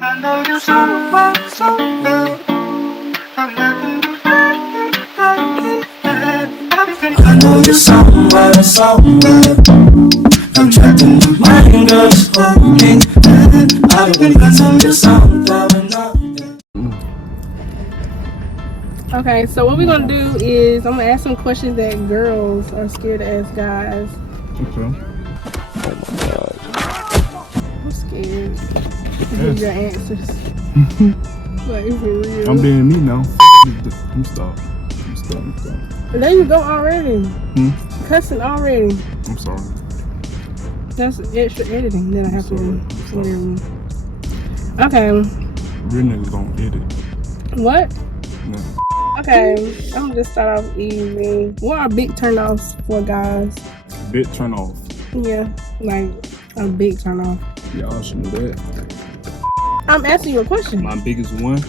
I know you're so well, so good. I'm nothing to I know you're somewhere, so good. I'm trapped in the mind, girl, floating. I know you're somewhere, Okay, so what we're gonna do is I'm gonna ask some questions that girls are scared to ask guys. Okay. I'm scared to give your answers. Like for real. I'm being me now. I'm stopped. There you go already. Cussing already. I'm sorry. That's extra editing that I have to do. Whatever. Okay. Real niggas don't edit. What? No. Okay, I'm gonna just start off easy. What are big turnoffs for guys? Big turn off. Yeah, like a big turnoff. Y'all should know that. I'm asking you a question. My biggest one.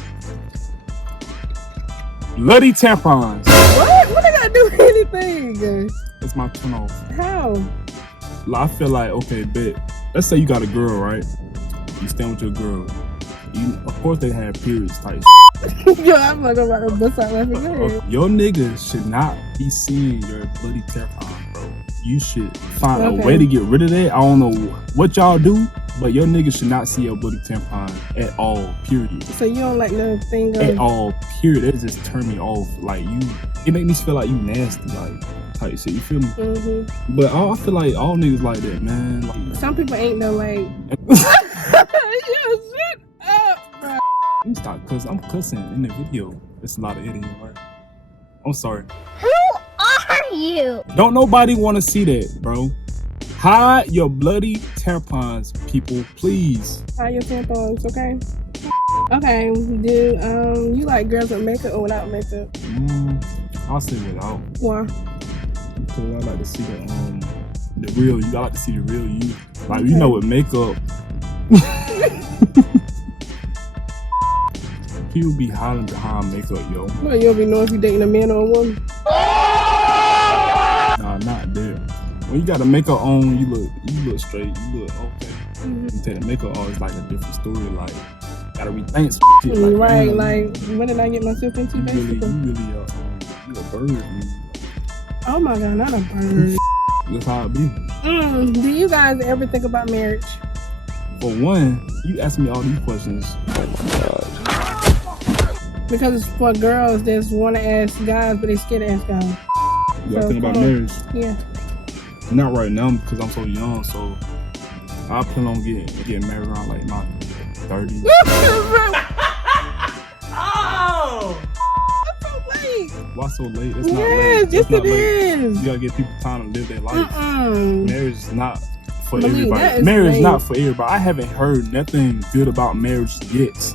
Bloody tampons. What? What they gotta do with anything? That's my turn off. How? I feel like, okay, bet. Let's say you got a girl, right? You stand with your girl. Of course they have periods type. Yo, I'm not about to bust out laughing. Go ahead. Your niggas should not be seeing your bloody tampon, bro. You should find a way to get rid of that. I don't know what y'all do, but your niggas should not see your bloody tampon at all, period. So you don't like the thing of... At all, period. That just turn me off. Like, it make me feel like you nasty, like, type shit. You feel me? Mm-hmm. But I feel like all niggas like that, man. Like, some people ain't no like... Let me stop, cause I'm cussing in the video. It's a lot of editing, right? I'm sorry. Who are you? Don't nobody want to see that, bro. Hide your bloody tampons, people, please. Hide your tampons, okay? Okay, do you like girls with makeup or without makeup? I'll say without. Why? Because I like to see the real you. I like to see the real you. Like, you know, with makeup. People be hiding behind makeup, yo. Well, you don't be knowing if you dating a man or a woman. Nah, not there. When you got the makeup on, you look straight, you look okay. You take the makeup off, it's like a different story. Like, gotta rethink some shit. Like, right, like, what did I get myself into, basically? You a bird, man. Oh my God, not a bird. That's how it be. Do you guys ever think about marriage? For one, you ask me all these questions. Because it's for girls that want to ask guys, but they scared to ask guys. You think about marriage? Yeah. Not right now because I'm so young. So I plan on getting married around like my 30s. Oh! That's so late. Why so late? That's not yes, late. Yes, it is. You gotta give people time to live their life. Marriage is not for Believe everybody. Marriage is not for everybody. I haven't heard nothing good about marriage yet.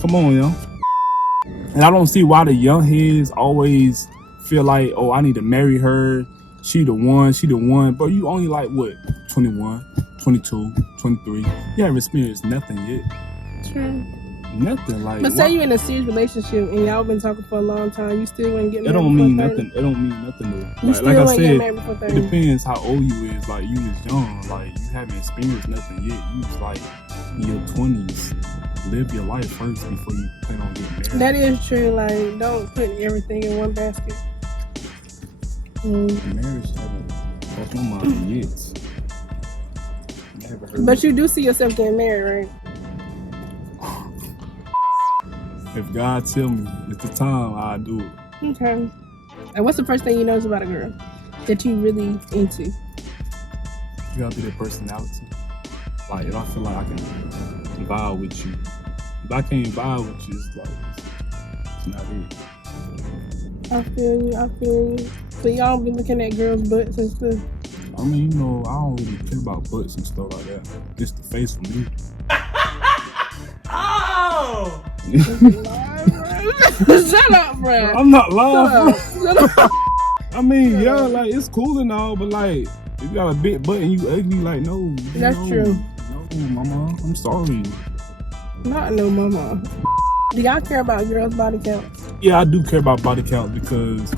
Come on, yo. And I don't see why the young heads always feel like, oh, I need to marry her. She the one. But you only like, what, 21, 22, 23. You haven't experienced nothing yet. True. Nothing. Like, but say you're in a serious relationship and y'all been talking for a long time, you still wouldn't get married. It don't mean nothing. It don't mean nothing though. You still like I wouldn't said, get married before 30. It depends how old you is. Like, you was young. Like, you haven't experienced nothing yet. You was like in your 20s. Live your life first before you plan on getting married. That is true. Like, don't put everything in one basket. Marriage haven't crossed my mind yet. But you do see yourself getting married, right? If God tell me it's the time, I'll do it. Okay. And what's the first thing you notice about a girl that you really into? You gotta be their personality. Like, if I feel like I can vibe with you. If I can't vibe with you, it's like, it's not it. I feel you. So y'all be looking at girls' butts and stuff? I mean, you know, I don't really care about butts and stuff like that. It's the face for me. Oh! Shut up, bro. I'm not lying. Shut up. I mean, yeah, like, it's cool and all, but like, if you got a big butt and you ugly, like, no. That's true. No, mama, I'm sorry. Not no mama. Do y'all care about girls' body counts? Yeah, I do care about body count because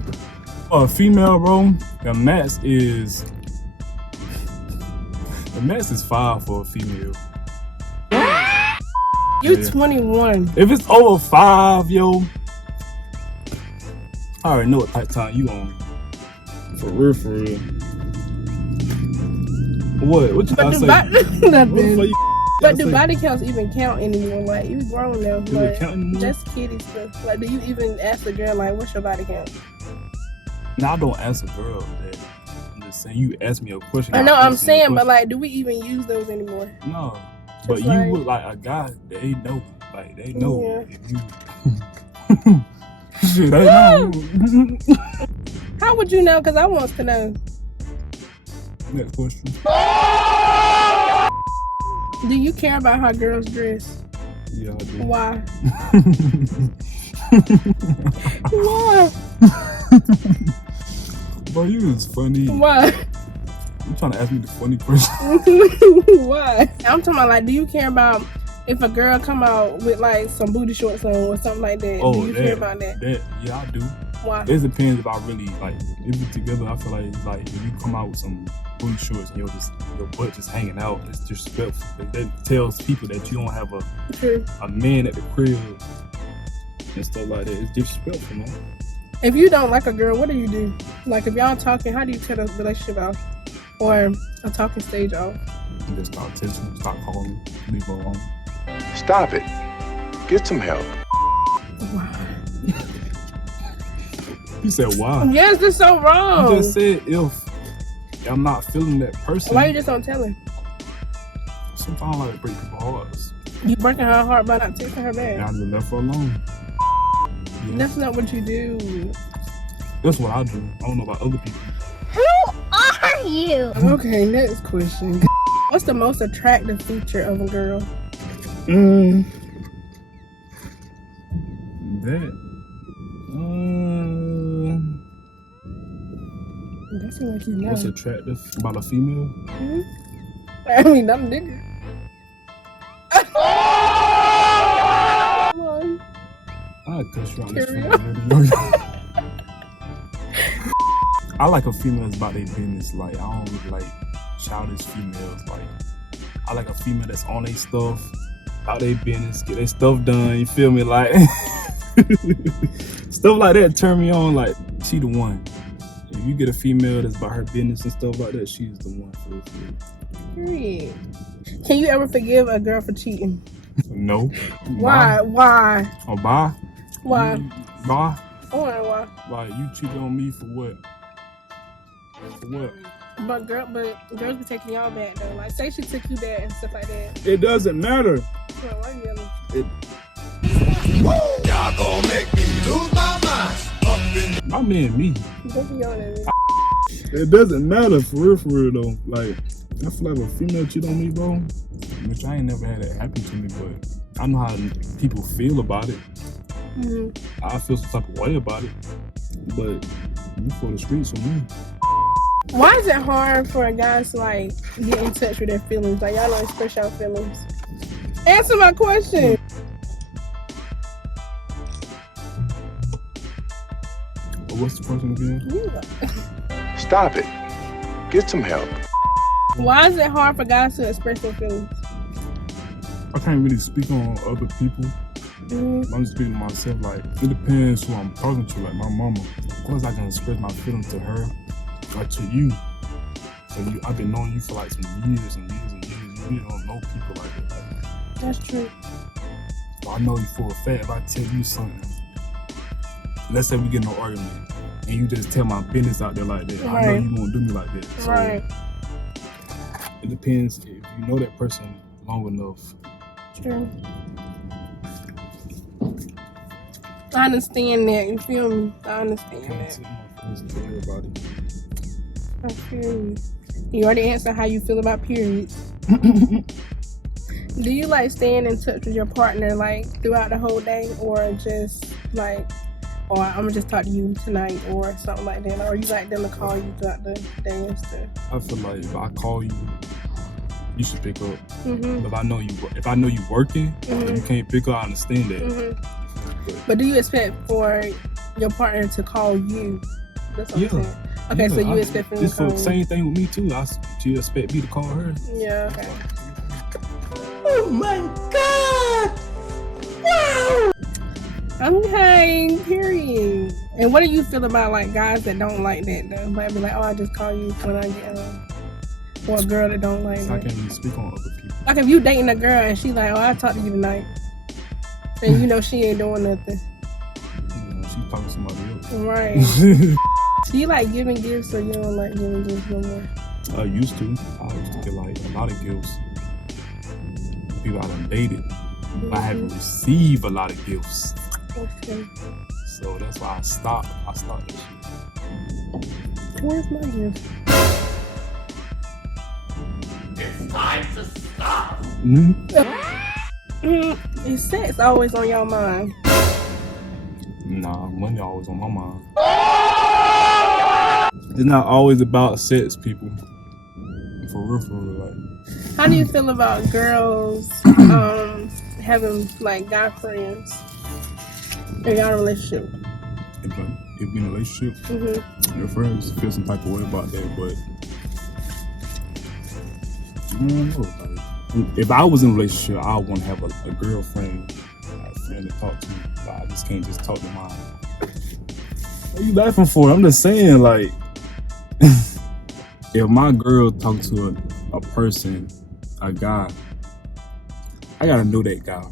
for a female, bro, the max is 5 for a female. What? You Yeah. 21. If it's over 5, yo, I already know what type of time you on. For real, for real. What? What you But gotta do say? body, What the nothing. fuck you But gotta do say? body counts even count anymore? Like, you grown now. Do Like, it count anymore? just kiddie stuff. Like, do you even ask the girl, like, what's your body count? Nah, I don't ask a girl that. I'm just saying, you ask me a question. I know I'll I'm answer your saying, but question. like, do we even use those anymore? No. But Just you like- would like a guy, they know. Like, they know. Yeah. If you... Shit, they know. How would you know? Because I want to know. Next question. Do you care about how girls dress? Yeah, I do. Why? Why? Bro, you is funny. Why? You trying to ask me the funny question? Why? I'm talking about, like, do you care about if a girl come out with like some booty shorts on or something like that? Oh, do you care about that? Yeah, I do. Why? It depends if I really like if we together. I feel like if you come out with some booty shorts and your butt just hanging out, it's disrespectful. That tells people that you don't have True. a man at the crib and stuff like that. It's disrespectful, man. If you don't like a girl, what do you do? Like, if y'all talking, how do you cut a relationship off or a talking stage off? You just stop texting, stop calling, leave her alone. Stop it. Get some help. Wow. You said why? Yes, this is so wrong. You just said if I'm not feeling that person. Why you just don't tell her? Sometimes I like to break people's hearts. You breaking her heart by not texting her back. And I just left her alone. Yeah. That's not what you do. That's what I do. I don't know about other people. Who are you? Okay, next question. What's the most attractive feature of a girl? That. That seems like you know. What's attractive about a female? I mean, I'm a nigga. Come on. I'll cut you out this Carry fucking video. I like a female that's about their business. Like, I don't really like childish females. Like, I like a female that's on their stuff, out their business, get their stuff done. You feel me? Like, stuff like that turn me on. Like, she the one. If you get a female that's about her business and stuff like that, she's the one for real. Period. Can you ever forgive a girl for cheating? No. Why? Why? Or bye? Why? Bye? I wonder why. Like, you cheated on me for what? For what? But girls be taking y'all back though. Like, say she took you back and stuff like that. It doesn't matter. Well, why you yelling? Y'all gon' make me lose my mind. Up in My man, me. Don't be yelling at me. It doesn't matter for real though. Like, I feel like if a female cheat on me, bro, which I ain't never had that happen to me, but I know how people feel about it. Mm-hmm. I feel some type of way about it, but you for the streets with me. Why is it hard for guys to like get in touch with their feelings? Like, y'all don't express your feelings. Answer my question. What's the question again? Stop it. Get some help. Why is it hard for guys to express their feelings? I can't really speak on other people. Mm-hmm. I'm just speaking to myself. Like, it depends who I'm talking to. Like, my mama. Of course, I can express my feelings to her, like to you. So I've been knowing you for like some years and years and years. You really don't know people like that. Like, That's true. so I know you for a fact. If I tell you something, let's say we get in an argument, and you just tell my business out there like that, I know Right. you won't do me like that. So Right. it depends if you know that person long enough. True. I understand that. You feel me? I understand Can't that. sit my feelings to everybody. I feel you. You already answered how you feel about periods. Do you like staying in touch with your partner like throughout the whole day, or just like, or I'm gonna just talk to you tonight, or something like that, or you like them to call you throughout the day and stuff? I feel like if I call you, you should pick up. Mhm. If I know you working, Mhm. you can't pick up. I understand that. Mhm. But do you expect for your partner to call you? That's what Yeah. I'm saying. Okay, so you expect for them It's to call the you? same thing with me too. She expect me to call her. Yeah. Okay. Oh my God! Okay, period. And what do you feel about like guys that don't like that though? Might be like, oh, I just call you when I get home. Or a girl that don't like I that. can't even speak on other people. Like if you dating a girl and she like, oh, I talked to you tonight, and you know she ain't doing nothing. She's talking to somebody else. Right. Do you like giving gifts or you don't like giving gifts no more? I used to get like a lot of gifts. People I done dated. I haven't received a lot of gifts. Okay. So that's why I stopped. I stopped that shit. Where's my gift? It's time to stop. Is sex always on your mind? Nah, money always on my mind. It's not always about sex, people. For real, like. How do you feel about girls having like guy friends in your relationship? If you're in a relationship, your friends feel some type of way about that, but I don't know. Like, if I was in a relationship, I would want to have a girlfriend, a friend to talk to. Like, I just can't just talk to mine. What are you laughing for? I'm just saying, like, if my girl talk to a person, a guy, I gotta know that guy.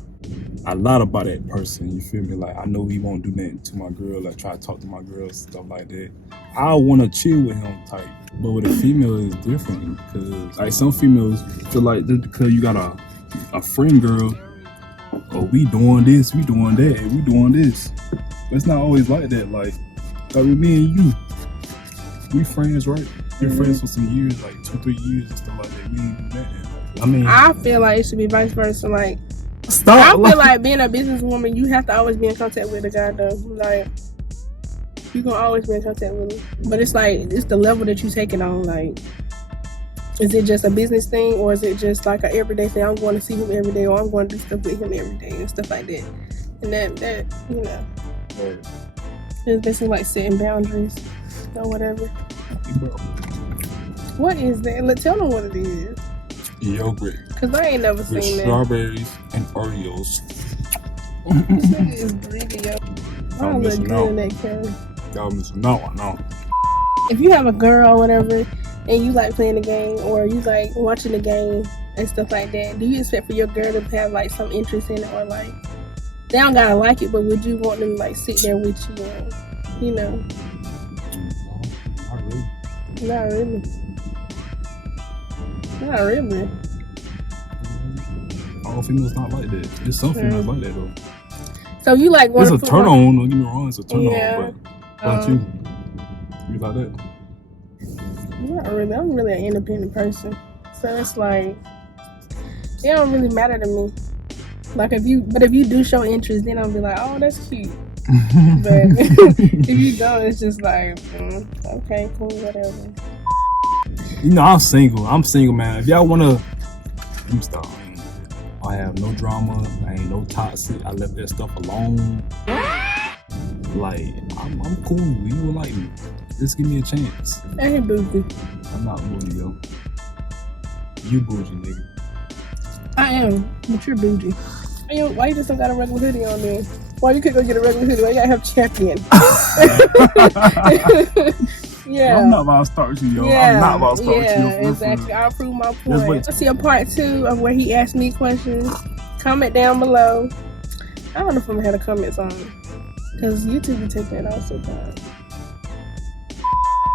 A lot about that person, you feel me? Like, I know he won't do nothing to my girl, like try to talk to my girl, stuff like that. I wanna chill with him type. But with a female, it's different because like some females feel like just because you got a friend girl, oh, we doing this, we doing that, and we doing this. But it's not always like that. Like with me and you, we friends, right? We're friends for some years, like 2-3 years and stuff like that. We ain't do nothing. I mean, I feel like it should be vice versa. Like, stop. I feel like being a businesswoman, you have to always be in contact with a guy though. Like, you gonna always be in contact with him. But it's like, it's the level that you take it on. Like, is it just a business thing or is it just like an everyday thing? I'm going to see him every day or I'm going to do stuff with him every day and stuff like that. And that you know, it's basically like setting boundaries or whatever. What is that? Let's tell them what it is. Yogurt Cause I ain't never with seen that. strawberries and Oreos. This nigga is greedy, yo. I don't look good in that camera. Y'all missing out, no. If you have a girl or whatever, and you like playing the game, or you like watching the game and stuff like that, do you expect for your girl to have like some interest in it, or like they don't gotta like it, but would you want them to like sit there with you, and, you know? Not really. Not really. Not really. All females not like that. There's some females like that though. So you like It's a turn on, don't get me wrong, it's a turn on, but what about you? You like that? Not really. I'm really an independent person. So it's like, it don't really matter to me. Like if you do show interest, then I'll be like, oh, that's cute. But if you don't, it's just like, okay, cool, whatever. You know, I'm single, man. If y'all wanna, let me stop. I have no drama. I ain't no toxic. I left that stuff alone. Like, I'm cool. You will like me. Just give me a chance. I ain't bougie. I'm not bougie, yo. You bougie, nigga. I am, but you're bougie. Why you just don't got a regular hoodie on there? Why you couldn't go get a regular hoodie? Why you gotta have champion? Yeah. I'm not about to start with you, yo. Yeah. I'm not about to start with you. Yeah, exactly. I'll prove my Let's point. wait. Let's see a part 2 of where he asked me questions. Comment down below. I don't know if I'm gonna have the comments on, because YouTube will take that off sometimes.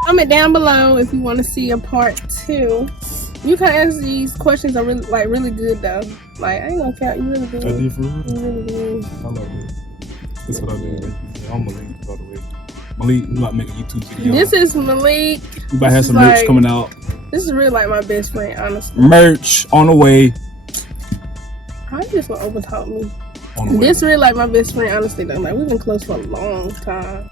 Comment down below if you want to see a part 2. You can answer these questions are really good though. Like, I ain't gonna count. You really good. I did for real? You really good. I like that. That's what I did. I'm Malik, by the way. Malik, we about to make a YouTube video. This is Malik. We about to have some merch coming out. This is really like my best friend, honestly. Merch on the way. How you just gonna overtalk me? On the way. This really like my best friend, honestly though. Like, we've been close for a long time.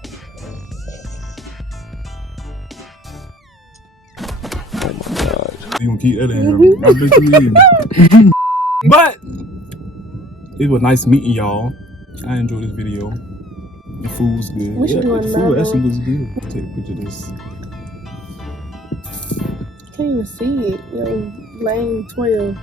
You gonna keep that in here? I bet you will. But it was nice meeting y'all. I enjoyed this video. The food was good. We should do the another food actually was good. Take a picture of this. Can't even see it. Yo, lane 12.